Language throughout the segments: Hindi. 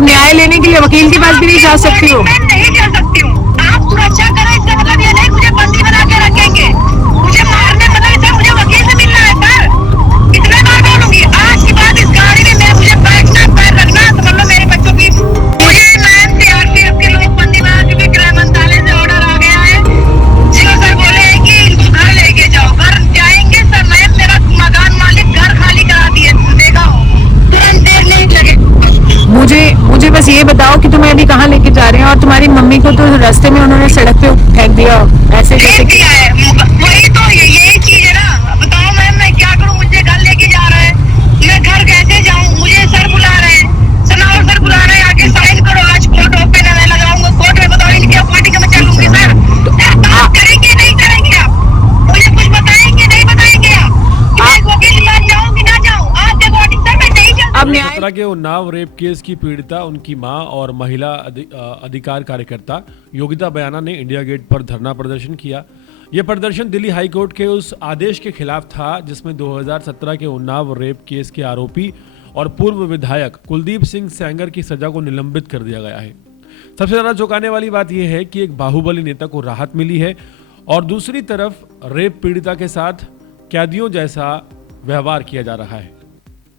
अब न्याय लेने के लिए वकील के पास भी नहीं जा सकती हो? मैं नहीं जा सकती हूँ। आप सुरक्षा करें, इसका मतलब ये नहीं मुझे बंदी बना के रखेंगे, मुझे मारने मतलब इसे मुझे वकील से मिलना है सर। कितने बार बोलूंगी, आज की बात इस गाड़ी में मैं मुझे बैठना पैर रखना समझ लो मेरे बच्चों की। मुझे मैम सीआरपीएफ के लोग बंदी बना चुके, गृह मंत्रालय से ऑर्डर आ गया है। जियो सर बोले हैं कि इनको घर लेके जाओ, घर जाएंगे सर। मैम मेरा मकान मालिक घर खाली करा दिए, देखा हो, तुरंत देर नहीं लगे। मुझे बस ये बताओ कि तुम्हें अभी कहाँ लेके जा रहे हैं, और तुम्हारी मम्मी को तो रास्ते में उन्होंने सड़क पे फेंक दिया ऐसे जैसे दिया है, वही तो यही चीज है ना। बताओ मैम मैं क्या करूं, मुझे घर लेके जा रहा है, मैं घर कैसे जाऊं? मुझे सर बुला रहे हैं, सनावर सर बुला रहे हैं, आके साइन करो आज कोर्ट ओपन है, मैं लगाऊंगा कोर्ट में। बताओ इनकी अपॉइंटिंग में चलूंगी सर। बात करेंगे नहीं करेंगे आप, मुझे कुछ बताएंगे नहीं बताएंगे आप कि मैं वकील के पास जाऊं कि ना जाऊं? आप अकॉर्डिंग सर मैं नहीं जाऊं। अब न्याय 2017 के उन्नाव रेप केस की पीड़िता, उनकी मां और महिला अधिकार कार्यकर्ता योगिता बयाना ने इंडिया गेट पर धरना प्रदर्शन किया। यह प्रदर्शन दिल्ली हाई कोर्ट के उस आदेश के खिलाफ था जिसमें 2017 के उन्नाव रेप केस के आरोपी और पूर्व विधायक कुलदीप सिंह सेंगर की सजा को निलंबित कर दिया गया है। सबसे ज्यादा चौंकाने वाली बात यह है कि एक बाहुबली नेता को राहत मिली है और दूसरी तरफ रेप पीड़िता के साथ कैदियों जैसा व्यवहार किया जा रहा है।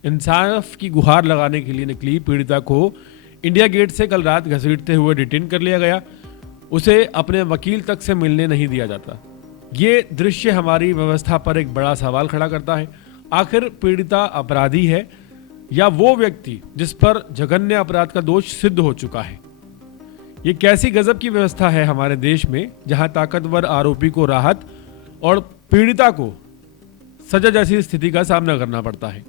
इंसाफ की गुहार लगाने के लिए निकली पीड़िता को इंडिया गेट से कल रात घसीटते हुए डिटेन कर लिया गया। उसे अपने वकील तक से मिलने नहीं दिया जाता। ये दृश्य हमारी व्यवस्था पर एक बड़ा सवाल खड़ा करता है। आखिर पीड़िता अपराधी है या वो व्यक्ति जिस पर जघन्य अपराध का दोष सिद्ध हो चुका है? ये कैसी गजब की व्यवस्था है हमारे देश में, जहां ताकतवर आरोपी को राहत और पीड़िता को सजा जैसी स्थिति का सामना करना पड़ता है।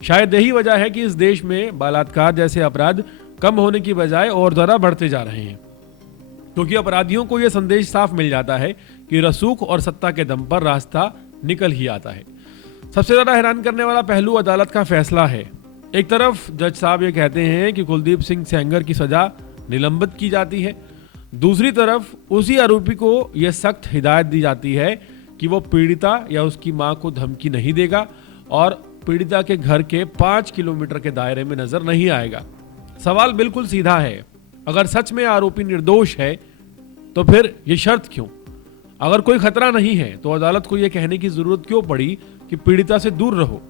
शायद यही वजह है कि इस देश में बलात्कार जैसे अपराध कम होने की बजाय और ज्यादा बढ़ते जा रहे हैं, क्योंकि अपराधियों को यह संदेश साफ मिल जाता है कि रसूख और सत्ता के दम पर रास्ता निकल ही आता है। सबसे ज्यादा हैरान करने वाला पहलू अदालत का फैसला है। एक तरफ जज साहब ये कहते हैं कि कुलदीप सिंह सेंगर की सजा निलंबित की जाती है, दूसरी तरफ उसी आरोपी को यह सख्त हिदायत दी जाती है कि वो पीड़िता या उसकी मां को धमकी नहीं देगा और पीड़िता के घर के 5 किलोमीटर के दायरे में नजर नहीं आएगा। सवाल बिल्कुल सीधा है, अगर सच में आरोपी निर्दोष है तो फिर ये शर्त क्यों? अगर कोई खतरा नहीं है तो अदालत को यह कहने की जरूरत क्यों पड़ी कि पीड़िता से दूर रहो?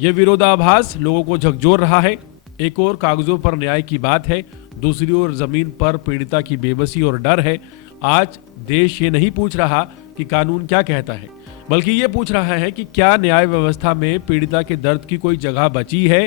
यह विरोधाभास लोगों को झकझोर रहा है। एक और कागजों पर न्याय की बात है, दूसरी ओर जमीन पर पीड़िता की बेबसी और डर है। आज देश ये नहीं पूछ रहा कि कानून क्या कहता है, बल्कि ये पूछ रहा है कि क्या न्याय व्यवस्था में पीड़िता के दर्द की कोई जगह बची है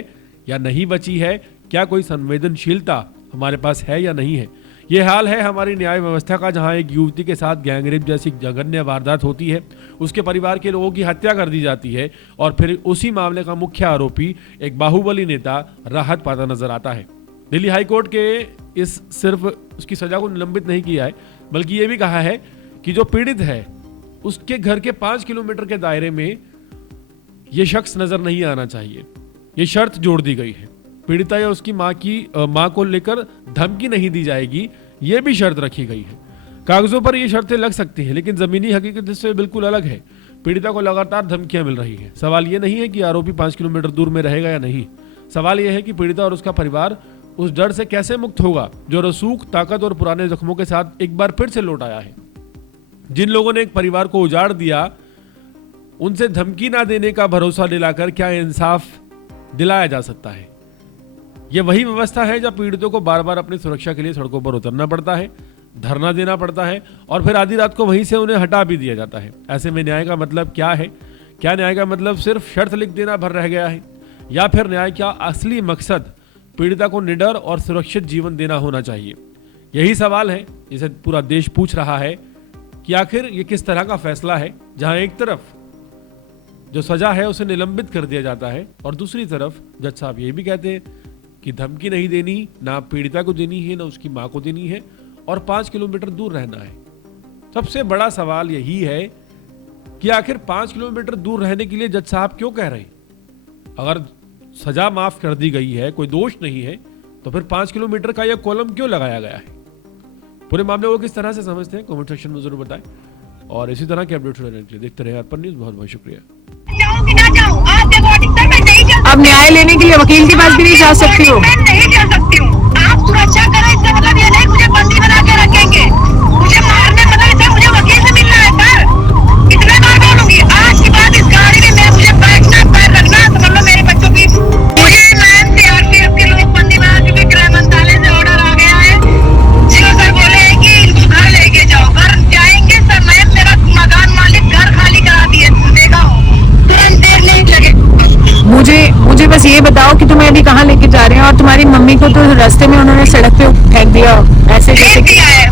या नहीं बची है? क्या कोई संवेदनशीलता हमारे पास है या नहीं है? ये हाल है हमारी न्याय व्यवस्था का, जहां एक युवती के साथ गैंगरेप जैसी जघन्य वारदात होती है, उसके परिवार के लोगों की हत्या कर दी जाती है और फिर उसी मामले का मुख्य आरोपी एक बाहुबली नेता राहत पाता नजर आता है। दिल्ली हाई कोर्ट के इस सिर्फ उसकी सजा को निलंबित नहीं किया है, बल्कि ये भी कहा है कि जो पीड़ित है उसके घर के 5 किलोमीटर के दायरे में यह शख्स नजर नहीं आना चाहिए। यह शर्त जोड़ दी गई है। पीड़िता या उसकी मां को लेकर धमकी नहीं दी जाएगी, यह भी शर्त रखी गई है। कागजों पर यह शर्तें लग सकती हैं, लेकिन जमीनी हकीकत से बिल्कुल अलग है। पीड़िता को लगातार धमकियां मिल रही हैं। सवाल यह नहीं है कि आरोपी 5 किलोमीटर दूर में रहेगा या नहीं। सवाल यह है कि पीड़िता और उसका परिवार उस डर से कैसे मुक्त होगा जो रसूख, ताकत और पुराने जख्मों के साथ एक बार फिर से लौट आया है। जिन लोगों ने एक परिवार को उजाड़ दिया, उनसे धमकी ना देने का भरोसा दिलाकर क्या इंसाफ दिलाया जा सकता है? यह वही व्यवस्था है जब पीड़ितों को बार बार अपनी सुरक्षा के लिए सड़कों पर उतरना पड़ता है, धरना देना पड़ता है और फिर आधी रात को वहीं से उन्हें हटा भी दिया जाता है। ऐसे में न्याय का मतलब क्या है? क्या न्याय का मतलब सिर्फ शर्त लिख देना भर रह गया है, या फिर न्याय का असली मकसद पीड़िता को निडर और सुरक्षित जीवन देना होना चाहिए? यही सवाल है जिसे पूरा देश पूछ रहा है कि आखिर ये किस तरह का फैसला है, जहां एक तरफ जो सजा है उसे निलंबित कर दिया जाता है और दूसरी तरफ जज साहब ये भी कहते हैं कि धमकी नहीं देनी, ना पीड़िता को देनी है ना उसकी मां को देनी है और 5 किलोमीटर दूर रहना है। सबसे बड़ा सवाल यही है कि आखिर 5 किलोमीटर दूर रहने के लिए जज साहब क्यों कह रहे हैं? अगर सजा माफ कर दी गई है, कोई दोष नहीं है, तो फिर 5 किलोमीटर का यह कॉलम क्यों लगाया गया है? पूरे मामले को किस तरह से समझते हैं कमेंट सेक्शन में जरूर बताएं और इसी तरह के अपडेट्स रहने के लिए देखते रहे अर्पण न्यूज़। बहुत बहुत शुक्रिया। अब न्याय लेने के लिए वकील के पास भी नहीं जा सकती हो? मैं नहीं जा सकती हूँ। आप सुरक्षा करें इसका मतलब ये नहीं मुझे बंदी बना के रखेंगे, मुझे मारने मतलब इससे मुझे वकील से मिलना है सर। कितने बार बोलूंगी, आज के बाद इस गाड़ी में मैं मुझे बैठना पैर रखना समझ लो मेरे बच्चों की। मुझे मैम सीआरपीएफ के लोग बंदी बना चुके, गृह मंत्रालय से ऑर्डर आ गया है। जियो सर बोले हैं कि इनको घर लेके जाओ, घर जाएंगे सर। मैम मेरा मकान मालिक घर खाली करा दिए, देखा हो तुरंत देर नहीं लगे। मुझे बस ये बताओ कि तुम्हें अभी कहाँ लेके जा रहे हैं और तुम्हारी मम्मी को तो रास्ते में उन्होंने सड़क पे फेंक दिया ऐसे फेंक जैसे दिया है,